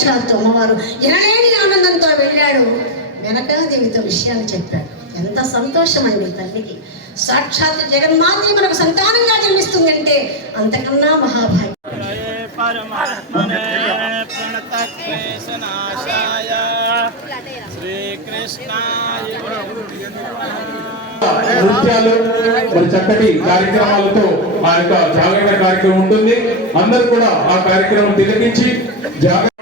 సాక్షాత్తు అమ్మవారు ఎనలేని ఆనందంతో వెళ్ళాడు? వెనకది మీతో విషయాన్ని చెప్పాడు. ఎంత సంతోషమైంది తల్లికి. సాక్షాత్ జగన్మాతి మనకు సంతానంగా జన్మిస్తుంది అంటే అంతకన్నా మహాభాగ్యం. నృత్యాలు మరి చక్కటి కార్యక్రమాలతో ఆ యొక్క జాగరణ కార్యక్రమం ఉంటుంది. అందరూ కూడా ఆ కార్యక్రమం తిలకించి జాగ్రత్త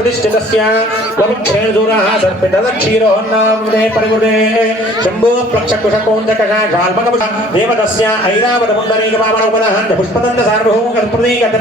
వరాహనందాజ్యష్టదిజ్యోపరి ప్రతిష్ఠితస్య వముక్షేణురः సర్పితదక్షీరోన్నామ్నే పరిగుణే శంభో ప్లక్షకుశకోంజకశాల్పకముష దేవతస్య ఐరావతముందరీకమామనోపదహంత పుష్పదంత సార్వభౌమకస్పృతీగత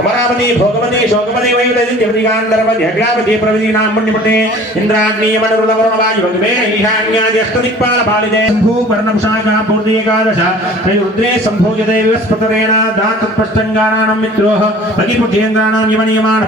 అమరావతి భోగవతి శోకవతి వైదదివ్యగాంధర్వతి అగ్రావతి ప్రవదీనాం పుణ్యపుణ్యే ఇంద్రాగ్నేయమనురులవరుణవాయువగ్మే ఈశాన్యాద్యష్టదిక్పాల పాలిదే భూపర్ణంశాఖా పూర్తీకాదశ రుద్రే సంభోజతే వివస్పతరేణ దాతత్పష్టంగానాం మిత్రోః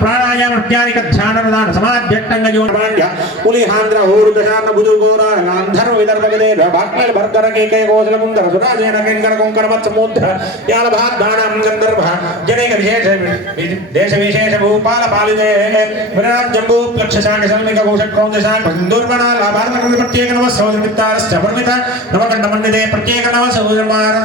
ప్రాణాయామ జ్ఞానిక ధ్యానరదాన యోనమాన్య పులిహాంధ్ర హోరుదశాన బుదుగోరా గాంధర్వ విదర్భగదే భాగ్మేల భర్గర కేకయ కోసల ముందర సురాజేన కింకర కుంకర మత్సమూర్ధ యాల భాగ్దానాం గంధర్వ జనైక విశేష దేశ విశేష భూపాల పాలిదే విరాట్ జంబూ ప్లక్ష శాఖ సల్మిక కోశ క్రౌంద శాఖ దుర్గణ లాభార్థ కృతి ప్రత్యేక నవ సౌజ విత్తారశ్చ పరిమిత నవకండ మండితే ప్రత్యేక నవ సౌజ మారం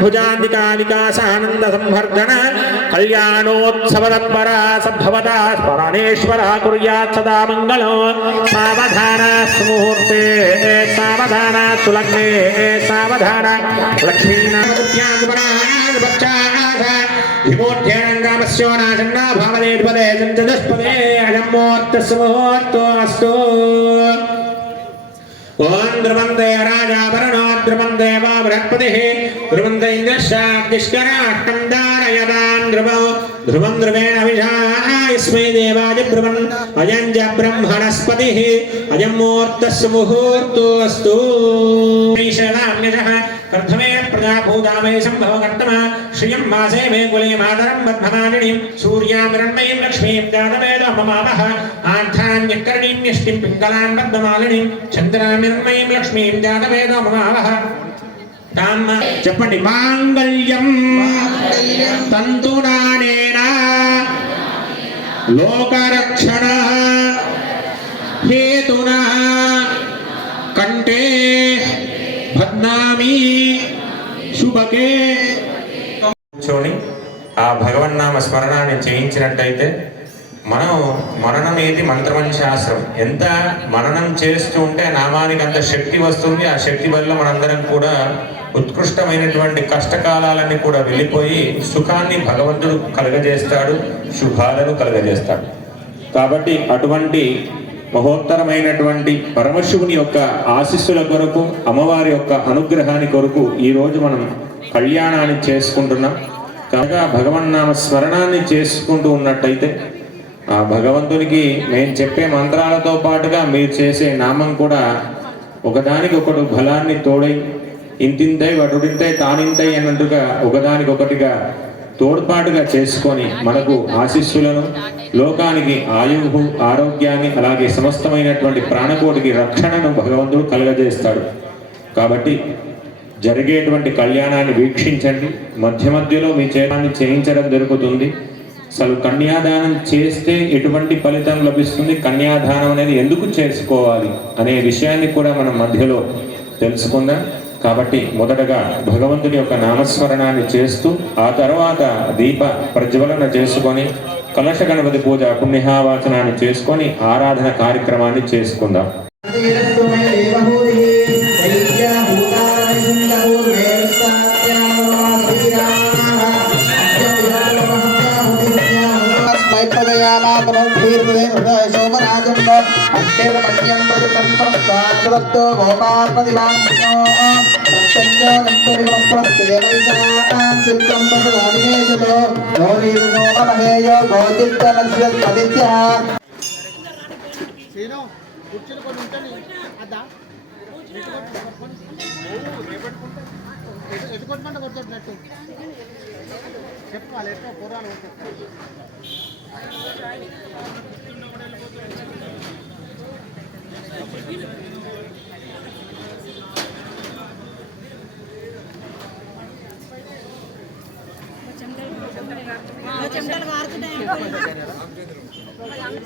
भुजान्दिकालिकासानन्दसंवर्धन कल्याणोत्सवतत्परा सद्भवता, स्मरणेश्वरः कुर्यात् सदा मंगल सावधान मुहूर्ते सावधान सुलग्ने, सावधान लक्ष्मीनामस्यो चतुष्पदे राजा ध्रुवं देवा बृहस्पतिः ध्रुवं दैन्यश्चाग्निष्कराष्टं दानयदान् ध्रुवो ध्रुवं ध्रुवेण विषास्मै देवाय ध्रुवन् अयं च ब्रह्मणस्पतिः अयं मूर्तस्य मुहूर्तोऽस्तु प्रथमे प्रजाभूतामय सम्भवकर्तमा మాసే మే కులే మాతరం బద్ధమానిణిం సూర్యామిరణ్మయీం లక్ష్మీం జాతవేద మమావహ ఆర్థాన్యకరణీం న్యష్టిం పింగళాన్ బద్ధమాలినిం చంద్రామిరణ్మయీం లక్ష్మీం జాతవేద మమావహ తామ్మ చెప్పండి మాంగళ్యం తంతునానేన లోకరక్షణ హేతున కంటే భద్నామి శుభకే కూర్చొని ఆ భగవన్నామ స్మరణాన్ని చేయించినట్టయితే మనం మననం ఏది మంత్రమని శాస్త్రం ఎంత మననం చేస్తూ ఉంటే నామానికి అంత శక్తి వస్తుంది ఆ శక్తి వల్ల మనందరం కూడా ఉత్కృష్టమైనటువంటి కష్టకాలాలన్నీ కూడా వెళ్ళిపోయి సుఖాన్ని భగవంతుడు కలగజేస్తాడు శుభాలను కలగజేస్తాడు. కాబట్టి అటువంటి మహోత్తరమైనటువంటి పరమశివుని యొక్క ఆశీస్సుల కొరకు అమ్మవారి యొక్క అనుగ్రహాన్ని కొరకు ఈ రోజు మనం కళ్యాణాన్ని చేసుకుంటున్నాం. కాగా భగవన్నామ స్మరణాన్ని చేసుకుంటూ ఉన్నట్టయితే ఆ భగవంతునికి మేము చెప్పే మంత్రాలతో పాటుగా మీరు చేసే నామం కూడా ఒకదానికి ఒకటి బలాన్ని తోడై ఇంతింతై వటుడింతై తానింతై అన్నట్టుగా ఒకదానికొకటిగా తోడ్పాటుగా చేసుకొని మనకు ఆశీస్సులను లోకానికి ఆయువు ఆరోగ్యాన్ని అలాగే సమస్తమైనటువంటి ప్రాణకోటికి రక్షణను భగవంతుడు కలుగజేస్తాడు. కాబట్టి జరిగేటువంటి కళ్యాణాన్ని వీక్షించండి. మధ్య మధ్యలో మీ చేయాన్ని చేయించడం జరుగుతుంది అసలు కన్యాదానం చేస్తే ఎటువంటి ఫలితం లభిస్తుంది? కన్యాదానం అనేది ఎందుకు చేసుకోవాలి అనే విషయాన్ని కూడా మనం మధ్యలో తెలుసుకుందాం. కాబట్టి మొదటగా భగవంతుని యొక్క నామస్మరణాన్ని చేస్తూ ఆ తర్వాత దీప ప్రజ్వలన చేసుకొని కలశ గణపతి పూజ పుణ్యహావాచనాన్ని చేసుకొని ఆరాధన కార్యక్రమాన్ని చేసుకుందాం. గోపాల్ సీను కుర్చీలు కొన్ని ఉంటాయి అద్దా ఎటుకొట్టమంటే కొట్టేటట్టు చెప్పాలి ఎట్లా పూర్వాలు కొట్టారు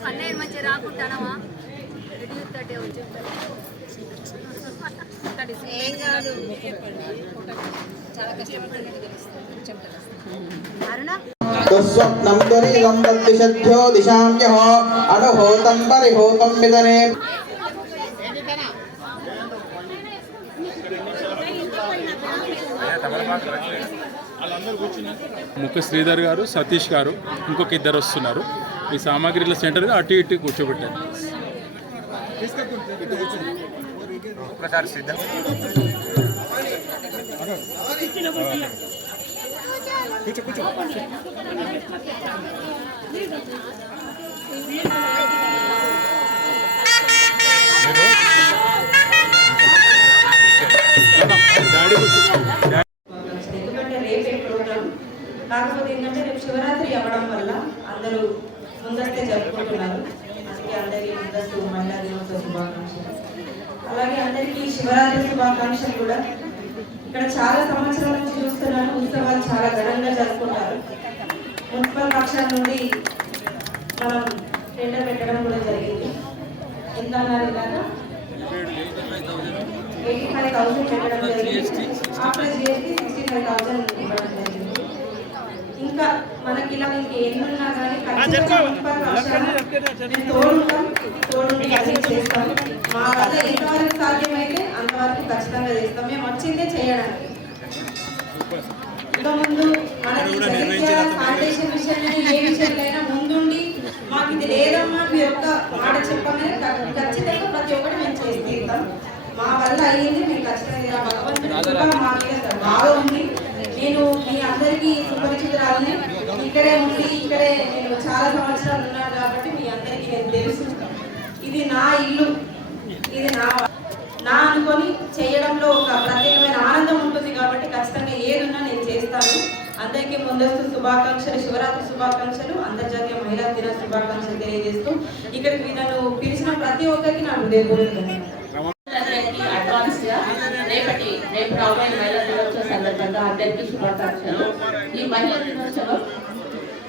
అన్నయ్య మంచిగా రాకుంటానవా ఎటు చూస్తాటే వచ్చి ఏం కాదు చాలా కష్టపడినట్టు తెలుస్తుంది అరుణ దుస్వప్నం దురీలం ముఖ్య శ్రీధర్ గారు సతీష్ గారు ఇంకొక ఇద్దరు వస్తున్నారు. ఈ సామాగ్రిల సెంటర్ అటు ఇటు కూర్చోబెట్టారు. డాడీ కూర్చో ఎందుకంటే రేపే ప్రోగ్రామ్ కాకపోతే ఏంటంటే రేపు శివరాత్రి అవ్వడం వల్ల అందరూ ముందస్తే జరుపుకుంటున్నారు అందుకే అందరికీ ముందస్తు మహిళా దినోత్సవ శుభాకాంక్షలు అలాగే అందరికీ శివరాత్రి శుభాకాంక్షలు కూడా ఇక్కడ చాలా సంవత్సరాల నుంచి చూస్తున్నాను ఉత్సవాలు చాలా ఘనంగా జరుపుకుంటారు మున్సిపల్ పక్షాల నుండి మనం టెండర్ పెట్టడం కూడా జరిగింది. ఎంత అన్నారు ఇలాగా? ఎయిటీ ఫైవ్ థౌసండ్ పెట్టడం జరిగింది. After GST sixty five thousand ఇవ్వడం జరిగింది. ఇంకా మనకి ఇలా ఎన్నున్నా కానీ ఖచ్చితంగా మున్సిపల్ పక్షాన మేము తోడుంటాం. అన్ని చేస్తాం. మా వల్ల ఎంతవరకు సాధ్యమైతే అంతవరకు ఖచ్చితంగా చేస్తాం. మేము వచ్చిందే చేయడానికి. ఇంకా ముందు మనకి ఫౌండేషన్ విషయంలో ఏ విషయంలో ముందుండి మాకు ఇది లేదమ్మా మీ యొక్క మాట చెప్పగానే ఖ- ఖచ్చితంగా ప్రతి ఒక్కటి మేము చేసి తీరుతాం. మా వల్ల అయ్యింది మేము ఖచ్చితంగా భగవంతుడి మా మీద బాగా ఉంది. నేను మీ అందరికీ సుపరిచితురాలని. ఇక్కడే ఉండి ఇక్కడే నేను చాలా సంవత్సరాలు ఉన్నాను కాబట్టి మీ అందరికీ నేను తెలుసు. ఇది నా ఇల్లు. ఇది నా నా అనుకొని చేయడంలో ఒక ప్రత్యేకమైన ఆనందం ఉంటుంది కాబట్టి ఖచ్చితంగా ఏదున్నా నేను చేస్తాను. అందరికీ ముందస్తు శుభాకాంక్షలు శివరాత్రి శుభాకాంక్షలు అంతర్జాతీయ మహిళా దిన శుభాకాంక్షలు తెలియజేస్తూ ఇక్కడికి నన్ను పిలిచిన ప్రతి ఒక్కరికి నా హృదయపూర్వక అడ్వాన్స్ రేపటి రేపు రాబోయే మహిళా దినోత్సవ సందర్భంగా అందరికీ శుభాకాంక్షలు. ఈ మహిళా దినోత్సవం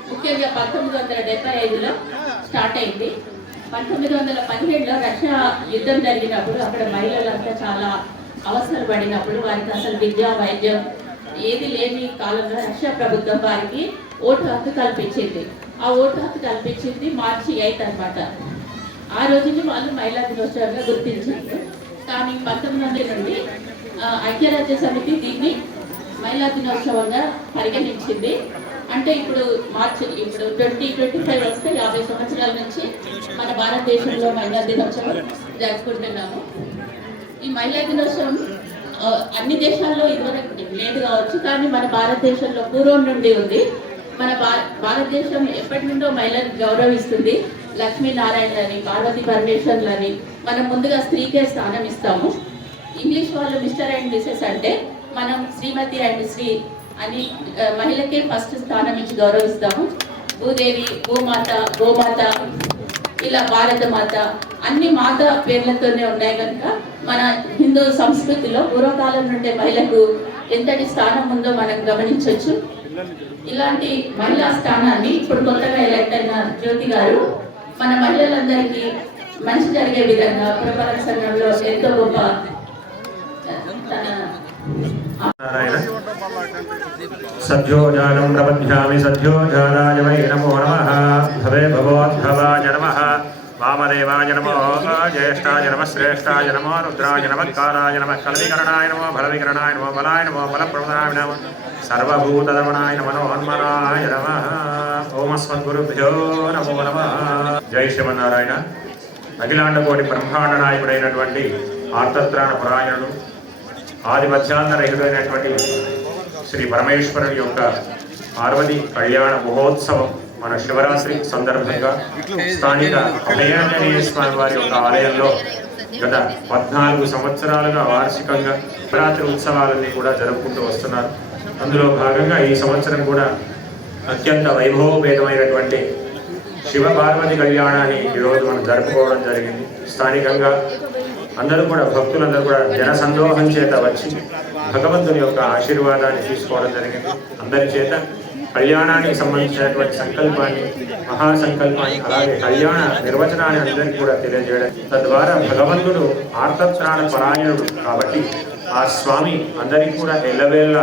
ముఖ్యంగా పంతొమ్మిది వందల డెబ్బై ఐదులో స్టార్ట్ అయింది. పంతొమ్మిది వందల పదిహేడులో రష్యా యుద్ధం జరిగినప్పుడు అక్కడ మహిళలంతా చాలా అవసరం పడినప్పుడు వారికి అసలు విద్య వైద్యం ఏది లేని కాలంలో రష్యా ప్రభుత్వం వారికి ఓటు హక్కు కల్పించింది. ఆ ఓటు హక్కు కల్పించింది మార్చి ఎయిత్ అన్నమాట. ఆ రోజుని వాళ్ళు మహిళా దినోత్సవంగా గుర్తించారు. కానీ పంతొమ్మిది వందల నుండి ఐక్యరాజ్య సమితి దీన్ని మహిళా దినోత్సవంగా పరిగణించింది. అంటే ఇప్పుడు మార్చి ఇప్పుడు ట్వంటీ ట్వంటీ ఫైవ్ వస్తే యాభై సంవత్సరాల నుంచి మన భారతదేశంలో మహిళా దినోత్సవం జరుపుకుంటున్నాము. ఈ మహిళా దినోత్సవం అన్ని దేశాల్లో ఇదివరకు లేదు కావచ్చు కానీ మన భారతదేశంలో పూర్వం నుండి ఉంది. మన భారతదేశం ఎప్పటి నుండో మహిళలను గౌరవిస్తుంది. లక్ష్మీనారాయణలని పార్వతి పరమేశ్వర్లని మనం ముందుగా స్త్రీకే స్థానం ఇస్తాము. ఇంగ్లీష్ వాళ్ళు మిస్టర్ అండ్ మిసెస్ అంటే మనం శ్రీమతి అండ్ శ్రీ అని మహిళకే ఫస్ట్ స్థానం ఇచ్చి గౌరవిస్తాము. భూదేవి భూమాత గోమాత ఇలా భారత మాత అన్ని మాత పేర్లతోనే ఉన్నాయి కనుక మన హిందూ సంస్కృతిలో పూర్వకాలం నుండే మహిళకు ఎంతటి స్థానం ఉందో మనం గమనించవచ్చు ఇలాంటి మహిళా స్థానాన్ని ఇప్పుడు కొత్తగా ఎలక్ట్ అయిన జ్యోతి గారు మన మహిళలందరికీ మంచి జరిగే విధంగా పురపాలక సంఘంలో ఎంతో గొప్ప తన సద్యోజానం ప్రపద్భ్యామి సద్యోజానాయ వై నమో నమ. భవే భవోద్భవాయ నమ. వామదేవాయ నమో జ్యేష్ఠాయ నమ. శ్రేష్టాయ నమో రుద్రాయ నమకాలాయ నమ. కలవికరణాయ నమో బలవికరణాయ నమో బలాయ నమో బలప్రమదాయ నమ సర్వభూతరమణాయ నమో నమ. ఓమస్మద్గురుభ్యో నమో నమ. జై శ్రీమన్నారాయణ. అఖిలాండ కోటి బ్రహ్మాండ నాయకుడైనటువంటి ఆర్తత్రాణ పరాయణుడు ఆది మధ్యాహ్న రహితుడైనటువంటి శ్రీ పరమేశ్వరుని యొక్క పార్వతి కళ్యాణ మహోత్సవం మన శివరాత్రి సందర్భంగా స్థానిక అభయాంజనేయ స్వామి వారి యొక్క ఆలయంలో గత పద్నాలుగు సంవత్సరాలుగా వార్షికంగా శివరాత్రి ఉత్సవాలన్నీ కూడా జరుపుకుంటూ వస్తున్నారు. అందులో భాగంగా ఈ సంవత్సరం కూడా అత్యంత వైభవపేతమైనటువంటి శివ పార్వతి కళ్యాణాన్ని ఈరోజు మనం జరుపుకోవడం జరిగింది. స్థానికంగా అందరూ కూడా భక్తులందరూ కూడా జన సందోహం చేత వచ్చి భగవంతుని యొక్క ఆశీర్వాదాన్ని తీసుకోవడం జరిగింది. అందరి చేత కళ్యాణానికి సంబంధించినటువంటి సంకల్పాన్ని మహాసంకల్పాన్ని అలాగే కళ్యాణ నిర్వచనాన్ని అందరికీ కూడా తెలియజేయడం. తద్వారా భగవంతుడు ఆర్తత్రాణ పరాయణుడు కాబట్టి ఆ స్వామి అందరికీ కూడా ఎల్లవేళ్ళ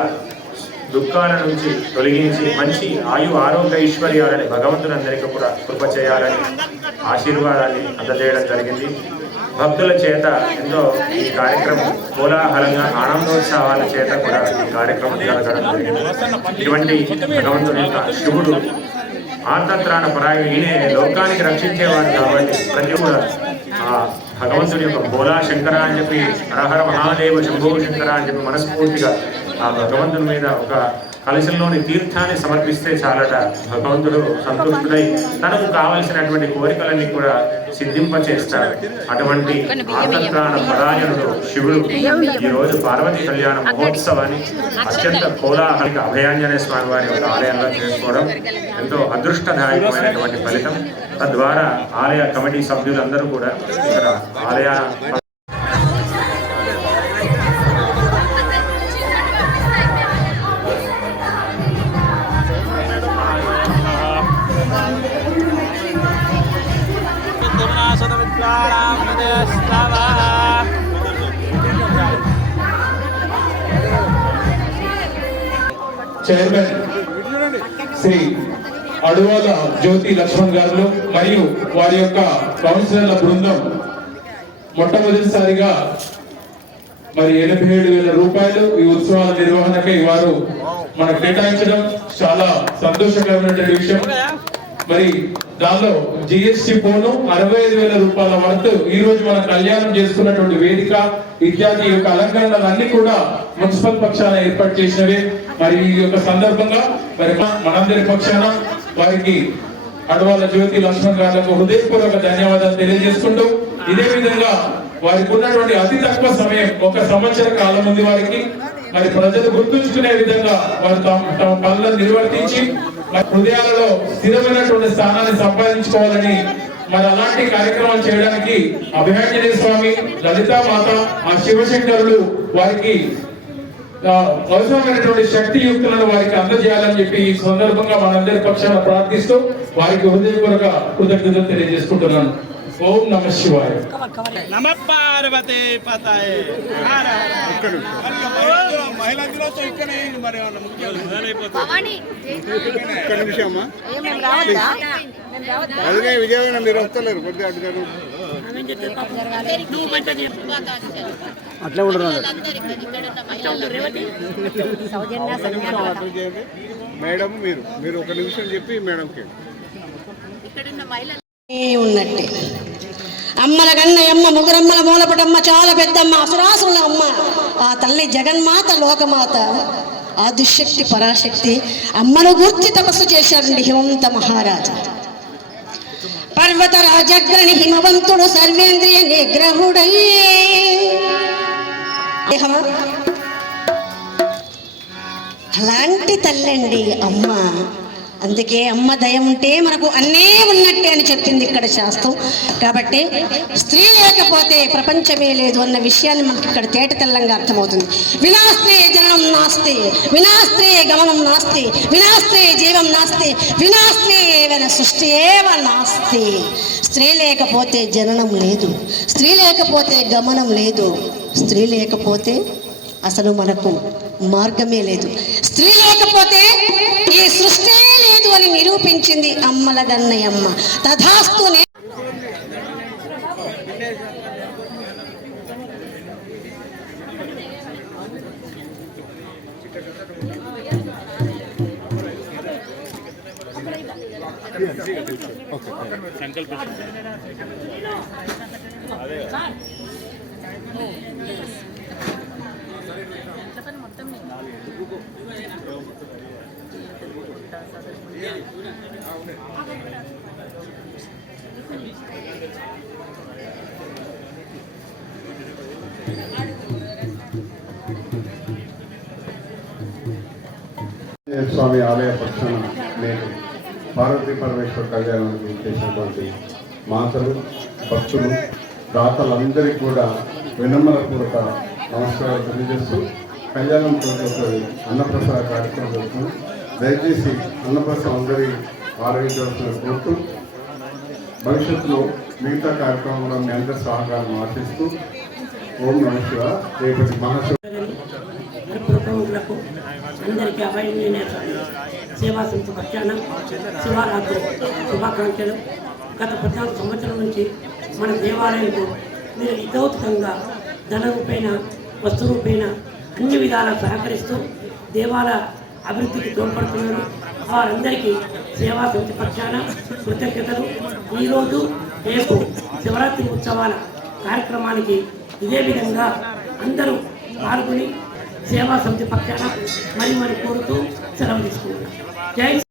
దుఃఖాల నుంచి తొలగించి మంచి ఆయు ఆరోగ్య ఐశ్వర్యాలని భగవంతుని అందరికీ కూడా కృప చేయాలని ఆశీర్వాదాన్ని అందజేయడం జరిగింది. భక్తుల చేత ఎంతో ఈ కార్యక్రమం కోలాహలంగా ఆనందోత్సవాల చేత కూడా ఈ కార్యక్రమం జరగడం జరిగింది. ఇటువంటి భగవంతుని యొక్క శివుడు ఆంతత్రాణ పరాయి ఈయనే లోకానికి రక్షించేవాడు కాబట్టి ప్రతి కూడా ఆ భగవంతుడి యొక్క భోలా శంకర అని చెప్పి హరహర మహాదేవ శంభో శంకర అని చెప్పి మనస్ఫూర్తిగా ఆ భగవంతుని మీద ఒక కలశంలోని తీర్థాన్ని సమర్పిస్తే చాలట. భగవంతుడు సంతుష్టుడై తనకు కావలసినటువంటి కోరికలన్నీ కూడా సిద్ధింపచేస్తాడు. అటువంటి ఆతంత్రాన పరాయణుడు శివుడు. ఈ రోజు కళ్యాణ మహోత్సవాన్ని అత్యంత కోలాహలిక అభయాంజనే స్వామి వారి యొక్క ఆలయంలో చేసుకోవడం ఎంతో అదృష్టదాయకమైనటువంటి ఫలితం. తద్వారా ఆలయ కమిటీ సభ్యులందరూ కూడా ఇక్కడ ఆలయ చైర్మన్ శ్రీ అడువాల జ్యోతి లక్ష్మణ్ గారు మరియు వారి యొక్క కౌన్సిలర్ల బృందం మొట్టమొదటిసారిగా మరి ఎనభై ఏడు వేల రూపాయలు ఈ ఉత్సవాల నిర్వహణకై వారు మనకు కేటాయించడం చాలా సంతోషకరమైనటువంటి విషయం. మరి దానిలో జిఎస్టి పోను అరవై ఐదు వేల రూపాయల వరకు ఈ రోజు మనం కళ్యాణం చేసుకున్నటువంటి వేదిక ఇత్యాది యొక్క అలంకరణలన్నీ కూడా మున్సిపల్ పక్షాన ఏర్పాటు చేసినవి. మరి ఈ యొక్క సందర్భంగా మరి మనందరి పక్షాన వారికి అడవాల జ్యోతి లక్ష్మణ్ గారికి హృదయపూర్వక ధన్యవాదాలు తెలియజేసుకుంటూ ఇదే విధంగా వారికి ఉన్నటువంటి అతి తక్కువ సమయం ఒక సంవత్సర కాలం ఉంది వారికి. మరి ప్రజలు గుర్తుంచుకునే విధంగా వారు తమ తమ పనులను నిర్వర్తించి హృదయాలలో స్థిరమైనటువంటి స్థానాన్ని సంపాదించుకోవాలని మరి అలాంటి కార్యక్రమాలు చేయడానికి అభయాంజనేయ స్వామి లలితా మాత ఆ శివశంకరులు వారికి అవసరమైనటువంటి శక్తి యుక్తులను వారికి అందజేయాలని చెప్పి ఈ సందర్భంగా మనందరి పక్షాన ప్రార్థిస్తూ వారికి హృదయపూర్వక కృతజ్ఞతలు తెలియజేసుకుంటున్నాను. ఓం నమ శివాయ. నమ పార్వతే పతాయే. మహిళా దినోత్సవం ఇక్కడే మరి ఒక్క నిమిషం అమ్మా అదిగే విజయవాడ మీరు వస్తలేరు కొద్దిగా అట్లే ఉండరు మేడం మీరు మీరు ఒక నిమిషం చెప్పి మేడంకి. ఇక్కడున్న మహిళలు ఉన్నట్టే అమ్మల గన్నయమ్మ ముగురమ్మల మూలపటమ్మ చాలా పెద్దమ్మ అసురాసుల అమ్మ. ఆ తల్లి జగన్మాత లోకమాత. ఆదిశక్తి పరాశక్తి అమ్మను గుర్తి తపస్సు చేశాడండి హిమంత మహారాజు. పర్వత రాజగ్రణి హిమవంతుడు సర్వేంద్రియ నిగ్రహుడై. అలాంటి తల్లండి అమ్మ. అందుకే అమ్మ దయ ఉంటే మనకు అన్నీ ఉన్నట్టే అని చెప్పింది ఇక్కడ శాస్త్రం. కాబట్టి స్త్రీ లేకపోతే ప్రపంచమే లేదు అన్న విషయాన్ని మనకి ఇక్కడ తేట తెల్లంగా అర్థమవుతుంది. వినాస్త్రీ జనం నాస్తి వినాస్త్రీ గమనం నాస్తి వినాస్త్రీ జీవం నాస్తి వినాస్త్రీ ఏవైనా సృష్టి ఏవ నాస్తి. స్త్రీ లేకపోతే జననం లేదు స్త్రీ లేకపోతే గమనం లేదు స్త్రీ లేకపోతే అసలు మనకు మార్గమే లేదు. స్త్రీ లేకపోతే ఈ సృష్టి లేదు అని నిరూపించింది అమ్మల గన్నయ్యమ్మ తథాస్తు అదే స్వామి ఆలయ పక్షాన నేను పార్వతీ పరమేశ్వర కళ్యాణానికి చేసినటువంటి మాతలు భక్తులు దాతలందరికీ కూడా వినమ్రపూర్వక నమస్కారాలు తెలియజేస్తూ కళ్యాణం కోరుకుంటుంది అన్నప్రసాద కార్యక్రమం జరుగుతుంది దయచేసి అన్నప్రసాదం అందరి ఆరోగ్యవలసిన కోరుతూ భవిష్యత్తులో మిగతా కార్యక్రమంలో మీ అందరి సహకారం ఆశిస్తూ ఓం నమ రేపటి మహాశివ అందరికీ అభయం సేవా సంస్థ పక్షాన శివరాత్రి శుభాకాంక్షలు. గత పద్నాలుగు సంవత్సరం నుంచి మన దేవాలయంకు మీరు ఇతోత్కంగా ధన రూపేణ వస్తు రూపేణ అన్ని విధాలా సహకరిస్తూ దేవాలయ అభివృద్ధికి తోడ్పడుతున్నారు. వారందరికీ సేవా సమితి పక్షాన కృతజ్ఞతలు. ఈరోజు రేపు శివరాత్రి ఉత్సవాల కార్యక్రమానికి ఇదే విధంగా అందరూ పాల్గొని సేవా సమితి పక్షాన మరి మరి కోరుతూ సెలవు తీసుకుంటున్నాం. జై